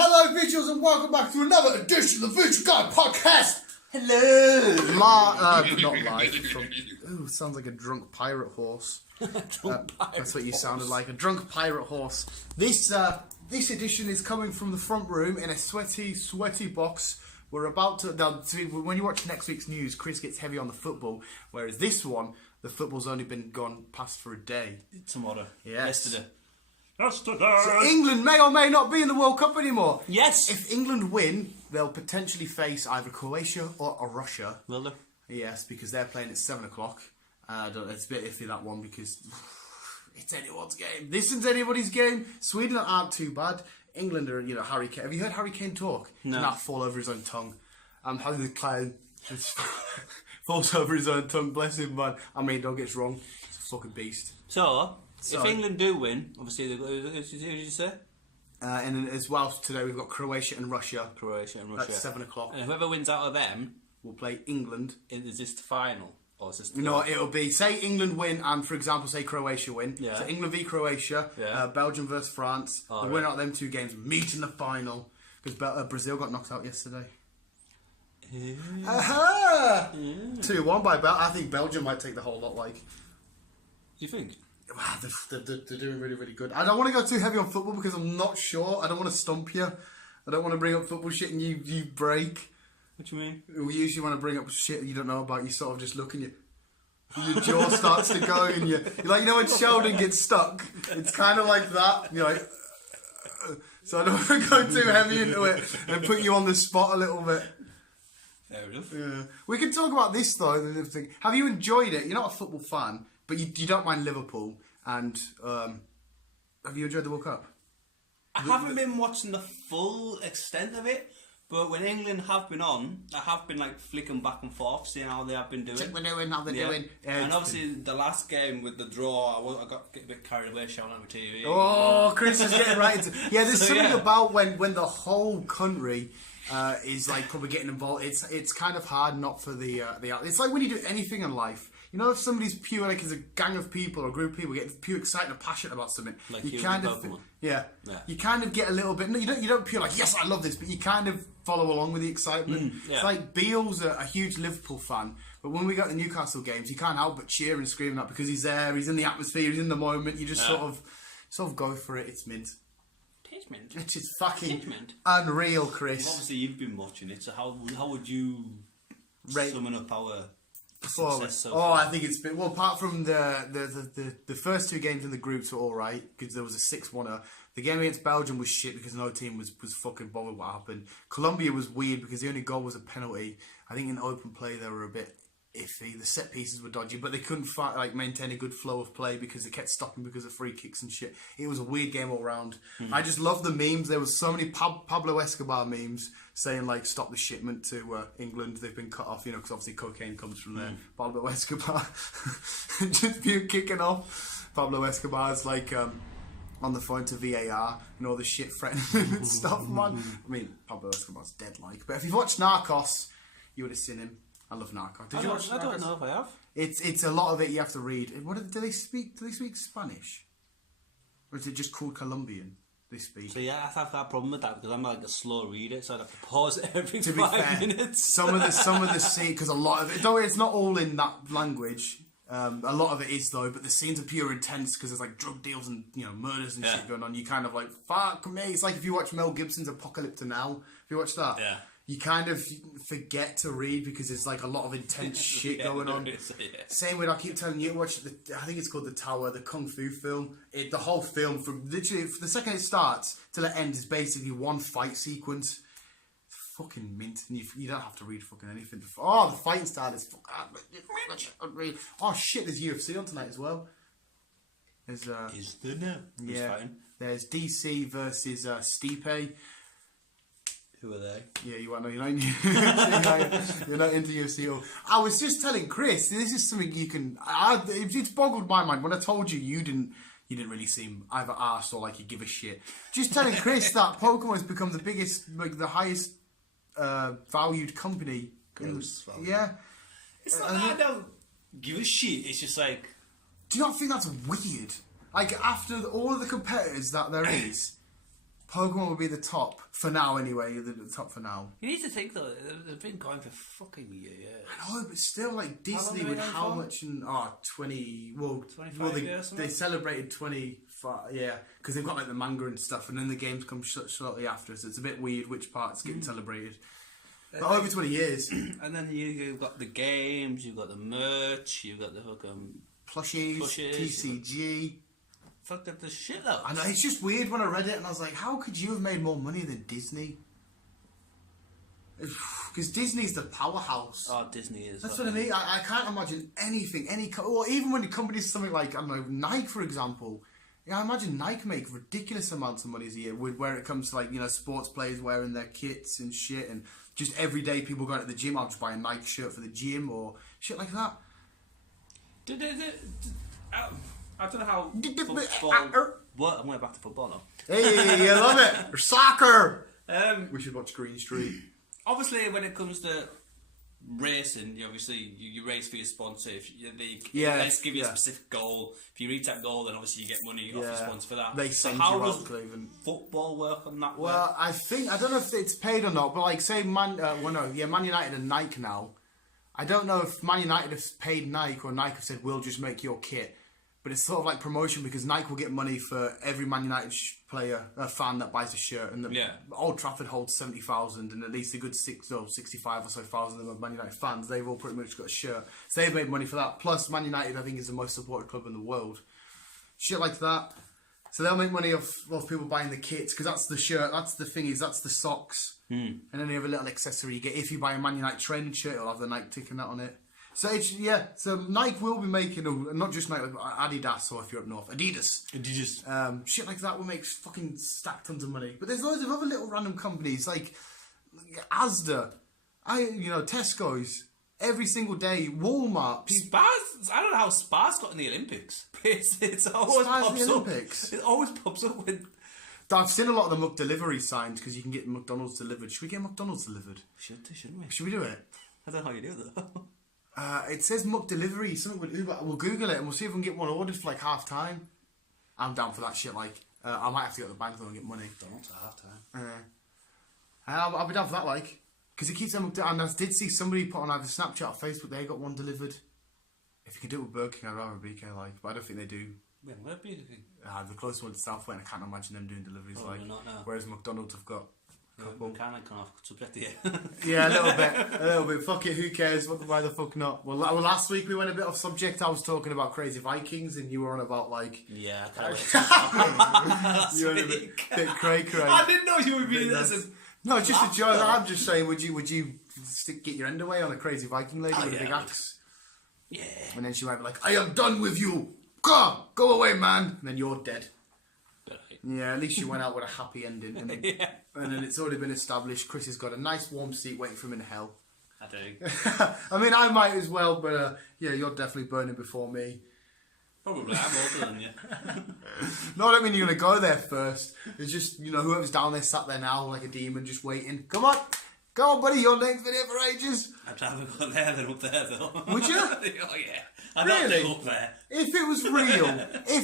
Hello, visuals, and welcome back to another edition of the Visual Guy Podcast. Hello. Not live. Ooh, sounds like a drunk pirate horse. That's what you sounded like, a drunk pirate horse. This edition is coming from the front room in a sweaty box. We're about to... Now, when you watch next week's news, Chris gets heavy on the football, whereas this one, the football's only been gone past for a day. Tomorrow. Yes. Yesterday. So England may or may not be in the World Cup anymore. Yes. If England win, they'll potentially face either Croatia or Russia. Will they? Yes, because they're playing at 7 o'clock. It's a bit iffy, that one, because it's anyone's game. This isn't anybody's game. Sweden aren't too bad. England are, Harry Kane. Have you heard Harry Kane talk? No. He not fall over his own tongue. How the clown just falls over his own tongue. Bless him, man. I mean, don't get us wrong. He's a fucking beast. So, if England do win, obviously, who did you say? And then as well, today we've got Croatia and Russia. At 7 o'clock. And whoever wins out of them We'll play England. Is this the final? Or is this the No, it'll be, say England win and, for example, say Croatia win. Yeah. So England v Croatia, Yeah. Belgium versus France. Oh, the winner out of them two games meet in the final. Because Brazil got knocked out yesterday. Aha! 2-1 by Belgium. I think Belgium might take the whole lot, like. Do you think? Wow, they're doing really, really good. I don't want to go too heavy on football because I'm not sure. I don't want to stump you. I don't want to bring up football shit and you break. What do you mean? We usually want to bring up shit you don't know about. You sort of just look and your jaw starts to go and you're like, when Sheldon gets stuck? It's kind of like that. You're like... So I don't want to go too heavy into it and put you on the spot a little bit. Fair enough. Yeah. We can talk about this though. Have you enjoyed it? You're not a football fan, but you don't mind Liverpool. And have you enjoyed the World Cup? I haven't been watching the full extent of it, but when England have been on, I have been like flicking back and forth, seeing how they have been doing. Check what they're doing, how they're doing. And obviously the last game with the draw, I got a bit carried away shouting at my TV. Oh, Chris is getting right into... Yeah, there's So, something yeah. about when the whole country is like probably getting involved. It's kind of hard not for the it's like when you do anything in life. If somebody's pure, like as a gang of people or a group of people get pure excited and passionate about something, Like you you kind with of Pokemon. yeah, Yeah. you kind of get a little bit. No, you don't pure like yes, I love this, but you kind of follow along with the excitement. yeah. It's like Beale's a huge Liverpool fan, but when we got the Newcastle games, you can't help but cheer and scream that because he's there, he's in the atmosphere, he's in the moment. You just sort of go for it. It's mint. Engagement. Which is fucking Engagement. unreal, Chris. Obviously, you've been watching it, so how would you Rate- summon up our Performance. success so Oh, far? I think it's been apart from the first two games in the groups were all right because there was a 6-1. The game against Belgium was shit because no team was fucking bothered what happened. Colombia was weird because the only goal was a penalty. I think in open play they were a bit iffy. The set pieces were dodgy, but they couldn't maintain a good flow of play because they kept stopping because of free kicks and shit. It was a weird game all round. I just love the memes. There was so many Pablo Escobar memes saying like stop the shipment to England. They've been cut off, because obviously cocaine comes from there. Pablo Escobar just pure kicking off. Pablo Escobar's like on the phone to VAR and all the shit threatening and stuff, man. I mean, Pablo Escobar's dead like. But if you've watched Narcos, you would have seen him. I love Narcos. Did you watch Narcos? I don't know if I have. It's a lot of it you have to read. Do they speak Spanish? Or is it just called Colombian? They speak. So yeah, I have that problem with that because I'm like a slow reader, so I'd have to pause it every To be 5 fair, minutes. some of the scene, because a lot of it, don't worry, it's not all in that language. A lot of it is though, but the scenes are pure intense because there's like drug deals and murders and shit going on. You kind of like fuck me. It's like if you watch Mel Gibson's Apocalypse Now. Have you watched that? Yeah. You kind of forget to read because there's like a lot of intense shit going on. Same with I keep telling you, watch I think it's called The Tower, the Kung Fu film. The whole film from literally the second it starts till it ends is basically one fight sequence. It's fucking mint, and you don't have to read fucking anything. The fighting style is fucking. Oh shit, there's UFC on tonight as well. There's Is there now? Who's fighting? There's DC versus Stipe. Who are they? Yeah, you won't know. You're not into UFC. I was just telling Chris, this is something you can. It's boggled my mind when I told you you didn't really seem either arsed or like you give a shit. Just telling Chris that Pokemon has become the biggest, like the highest valued company. Yeah. It's not that I don't give a shit. It's just like. Do you not think that's weird? Like after all of the competitors that there is. Pokemon would be the top for now, anyway. The top for now. You need to think though, they've been going for fucking years. I know, but still, like Disney long with have they how gone for? much and 20. Well, 25 years, they something? celebrated 25. Yeah, because they've got like the manga and stuff, and then the games come shortly after. So it's a bit weird which parts getting celebrated. But over 20 years. And then you've got the games, you've got the merch, you've got the fucking Plushies, TCG. fucking the shit out. I know, it's just weird when I read it and I was like, how could you have made more money than Disney? Because Disney's the powerhouse. Oh, Disney is. That's what I mean. I can't imagine anything, or even when the company's something like, I don't know, Nike, for example. Yeah, I imagine Nike make ridiculous amounts of money a year where it comes to like, sports players wearing their kits and shit, and just everyday people going to the gym. I'll just buy a Nike shirt for the gym or shit like that. I don't know how football... What? I'm going back to football now. Hey, I love it. Or soccer. We should watch Green Street. Obviously, when it comes to racing, you race for your sponsor. Let's give you a specific goal. If you reach that goal, then obviously you get money off your sponsor for that. They send how you does out, Cleveland. football work on that? Well, I don't know if it's paid or not, but like say Man United and Nike now. I don't know if Man United have paid Nike or Nike have said we'll just make your kit. But it's sort of like promotion because Nike will get money for every Man United fan that buys a shirt. And Old Trafford holds 70,000 and at least a good 65 or so thousand of them are Man United fans. They've all pretty much got a shirt. So they've made money for that. Plus Man United, I think, is the most supported club in the world. Shit like that. So they'll make money off people buying the kits because that's the shirt, that's the thingies, that's the socks. And then you have a little accessory you get. If you buy a Man United training shirt, it'll have the Nike tick and that on it. So so Nike will be making, not just Nike, but Adidas, or if you're up north, Adidas. Shit like that will make fucking stack tons of money. But there's loads of other little random companies like Asda, Tesco's, every single day, Walmart. Spars, I don't know how Spars got in the Olympics. It's always Spars pops in the up. Olympics? It always pops up when... I've seen a lot of the McDelivery signs because you can get McDonald's delivered. Should we get McDonald's delivered? Shouldn't we? Should we do it? I don't know how you do it though. It says McDelivery, something with Uber. We'll Google it and we'll see if we can get one ordered for like half time. I'm down for that shit. Like, I might have to go to the bank though and get money. McDonald's at half time. I'll be down for that, like, because it keeps them. And I did see somebody put on either Snapchat or Facebook they got one delivered. If you could do it with Burger King, I'd rather BK, like, but I don't think they do. When where Burger King? The closest one to Southway, and I can't imagine them doing deliveries like. Not now. Whereas McDonald's have got. We're kind of off subject here. Yeah, a little bit. Fuck it, who cares? Why the fuck not? Well, last week we went a bit off subject. I was talking about Crazy Vikings, and you were on about like. Yeah, I can't wait. You were a bit cray. I didn't know you would be this. No, it's just a joke. I'm just saying, would you get your end away on a Crazy Viking lady with a big axe? Yeah. And then she might be like, "I am done with you. Go away, man." And then you're dead. Yeah, at least you went out with a happy ending. And then it's already been established. Chris has got a nice warm seat waiting for him in hell. I do. I mean, I might as well, but you're definitely burning before me. Probably, I'm older than you. No, I don't mean you're going to go there first. It's just, whoever's down there sat there now like a demon just waiting. Come on, buddy, your name's been here for ages. I'd rather go there than up there, though. Would you? Oh, yeah. I'd Really? rather go up there. If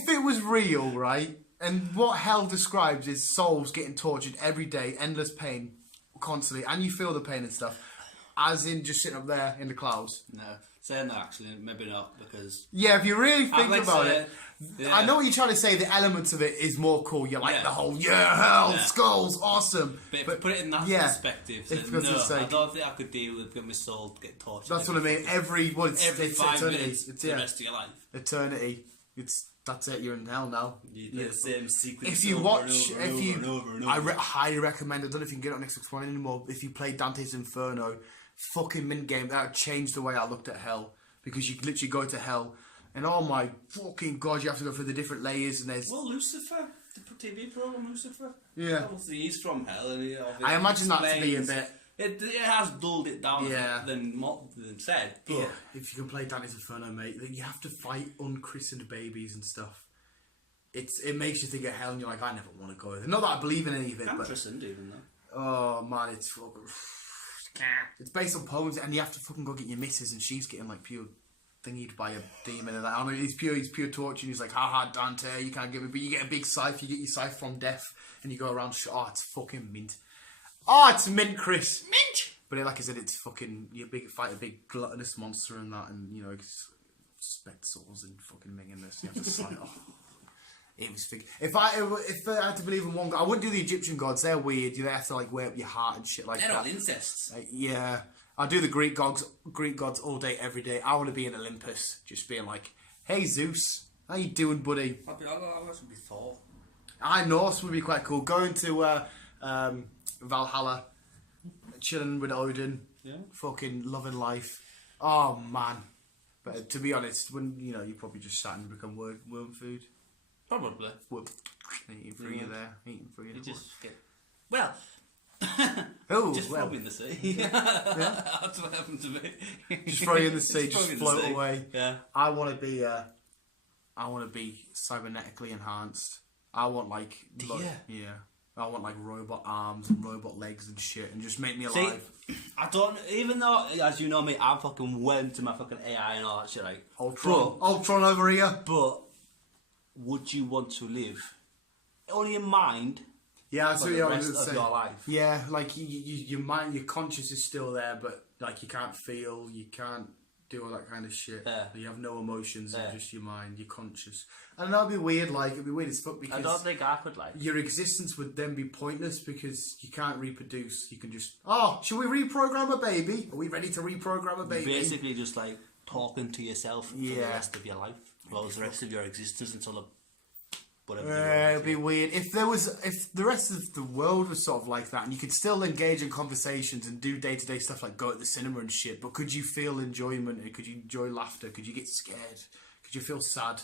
it was real, right? And what hell describes is souls getting tortured every day, endless pain, constantly, and you feel the pain and stuff, as in just sitting up there in the clouds. No, saying that actually, maybe not, because... Yeah, if you really think about it, yeah. I know what you're trying to say, the elements of it is more cool. You like the whole, hell, skulls, awesome. But put it in that perspective, I don't think I could deal with getting my soul getting tortured. That's what I mean, every 5 eternity. minutes for the rest of your life. Eternity. That's it, you're in hell now. You do the same sequence. If you watch, I over. highly recommend, I don't know if you can get it on Xbox One anymore, if you play Dante's Inferno, fucking mint game, that changed the way I looked at hell. Because you literally go to hell, and oh my fucking god, you have to go through the different layers, and there's... Well, Lucifer, the TV program Lucifer. Yeah. Obviously, he's from hell, and I imagine that to be a bit... It has dulled it down than said. But yeah, if you can play Dante's Inferno, mate, you have to fight unchristened babies and stuff. It makes you think of hell, and you're like, I never want to go there. Not that I believe in any of it, I'm but... christened even though. Oh man, it's fucking... It's based on poems, and you have to fucking go get your missus, and she's getting like pure thingied by a demon, and like, I mean, he's pure torture. And he's like, haha, Dante, you can't get me, but you get a big scythe. You get your scythe from death, and you go around. Oh, it's fucking mint. Oh, it's mint, Chris. Mint. But like I said, it's fucking you fight a big gluttonous monster and that, and you know, it's spectacles and fucking minging this. You have to slide. Oh. It was if I had to believe in one god, I wouldn't do the Egyptian gods. They're weird. You have to like wear up your heart and shit like They're that. all incests. Like, yeah, I do the Greek gods all day, every day. I want to be in Olympus, just being like, "Hey Zeus, how you doing, buddy?" I want to be Thor. I Norse would be quite cool. Going to Valhalla, chilling with Odin, fucking loving life. Oh man, but to be honest, when you probably just sat and become worm food. Probably. Eating through you there. Eating through you. You just get... Well... just throw me in the sea. Yeah. That's what happened to me. Just throw you in the sea, just float away. Yeah. I want to be cybernetically enhanced. I want yeah. I want like robot arms and robot legs and shit, and just make me alive. I don't, even though, as you know me, I'm fucking well into my fucking AI and all that shit, like Ultron over here. But would you want to live only in mind? Yeah, that's for what the I rest was of saying. your life. Yeah, like your mind, your conscious is still there, but like you can't feel, you can't do all that kind of shit. Yeah. You have no emotions, it's just your mind, you're conscious. And that'd be weird, like, it'd be weird as fuck because... I don't think I could, like... Your existence would then be pointless because you can't reproduce. You can just... Oh, should we reprogram a baby? Are we ready to reprogram a baby? Basically just, like, talking to yourself for the rest of your life. Well, the rest of your existence until the... whatever. It'd be weird. If the rest of the world was sort of like that and you could still engage in conversations and do day-to-day stuff like go to the cinema and shit, but could you feel enjoyment? Could you enjoy laughter? Could you get scared? Could you feel sad?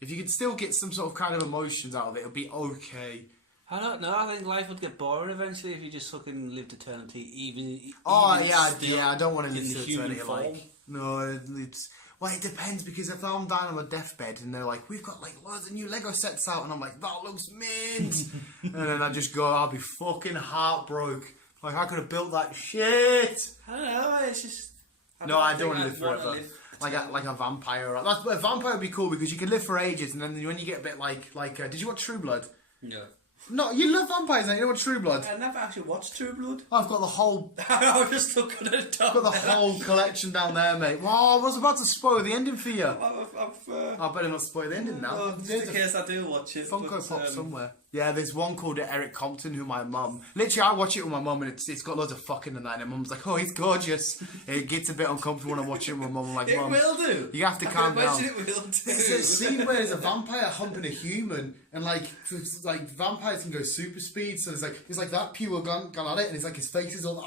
If you could still get some sort of kind of emotions out of it, it'd be okay. I don't know. I think life would get boring eventually if you just fucking lived eternity. Even I don't want to live in the to human eternity. form. Like, no, it's well, it depends because if I'm dying on my deathbed and they're like, we've got like loads of new Lego sets out, and I'm like, that looks mint, and then I just go, I'll be fucking heartbroken. Like I could have built that shit. I don't know. It's just I don't want to live forever. Like a vampire. A vampire would be cool because you could live for ages, and then when you get a bit like did you watch True Blood? No. No, you love vampires, don't you? You know what True Blood? I never actually watched True Blood. I've got the whole... I was just looking at it. I've got the whole collection down there, mate. Well, I was about to spoil the ending for you. I better not spoil the ending now. Just in case I do watch it. Funko Pop somewhere. Yeah, there's one called Eric Compton, who my mum... Literally, I watch it with my mum, and it's got loads of fucking in that, and mum's like, oh, he's gorgeous. It gets a bit uncomfortable when I watch it with my mum. I'm like, Mum... It will do. You have to calm down. It will do. There's a scene where there's a vampire humping a human, and like vampires can go super speed, so there's like that pure gone at it, and it's like his face is all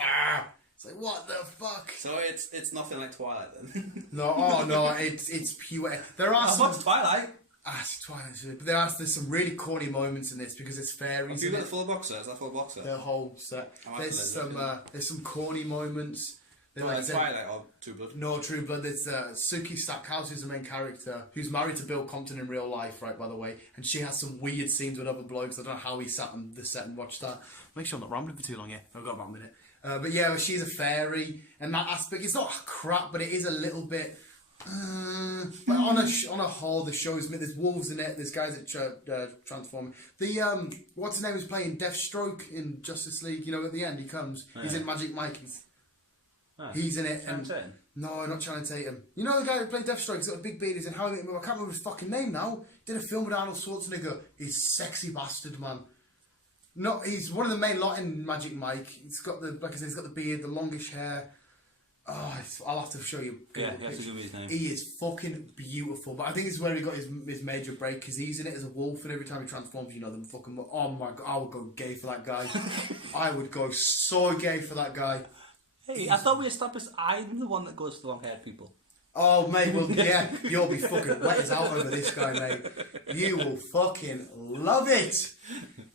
It's like, what the fuck? So it's nothing like Twilight then. No, it's pure. There are I've watched Twilight. It's Twilight, but there's some really corny moments in this because it's fairies. Have you got the full box set? Is that full box set? The whole set. There's some corny moments. Twilight or True Blood? No, True Blood. There's Suki Stackhouse, who's the main character, who's married to Bill Compton in real life, right, by the way. And she has some weird scenes with other blokes. I don't know how he sat on the set and watched that. Make sure I'm not rambling for too long here. I've got about a minute. But yeah, she's a fairy. And that aspect, it's not crap, but it is a little bit... but on a whole, the show's... There's wolves in it. There's guys that transform. What's his name is playing Deathstroke in Justice League. You know, at the end, he comes. Yeah. He's in Magic Mike. He's in it. No, not Channing Tatum. You know the guy who played Deathstroke? He's got a big beard. He's in How I Met Your Mother. I can't remember his fucking name now. Did a film with Arnold Schwarzenegger. He's sexy bastard, man. No, he's one of the main lot in Magic Mike. He's got like I said, he's got the beard, the longish hair. Oh, I'll have to show you. Yeah, you have to give me his name. He is fucking beautiful. But I think this is where he got his major break because he's in it as a wolf, and every time he transforms, them fucking. Oh my god, I would go gay for that guy. I would go so gay for that guy. Hey, I thought we established I'm the one that goes for the long-haired people. Oh, mate, well, yeah, you'll be fucking wet as out over this guy, mate. You will fucking love it.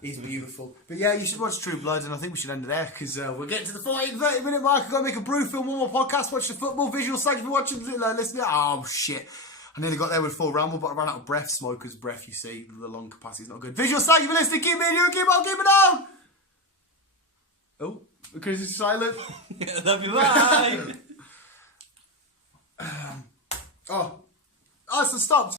He's beautiful. But yeah, you should watch True Blood, and I think we should end it there, because we're getting to the 30-minute mark. I've got to make a brew film, one more podcast, watch the football visuals. Thank you for watching, listening. Oh, shit. I nearly got there with full ramble, but I ran out of breath. Smoker's breath, you see. The lung capacity is not good. Visuals, thank you for listening. Keep me in here, keep on, keep it down. Oh. Because it's silent. Love you, bye. Oh, so stop.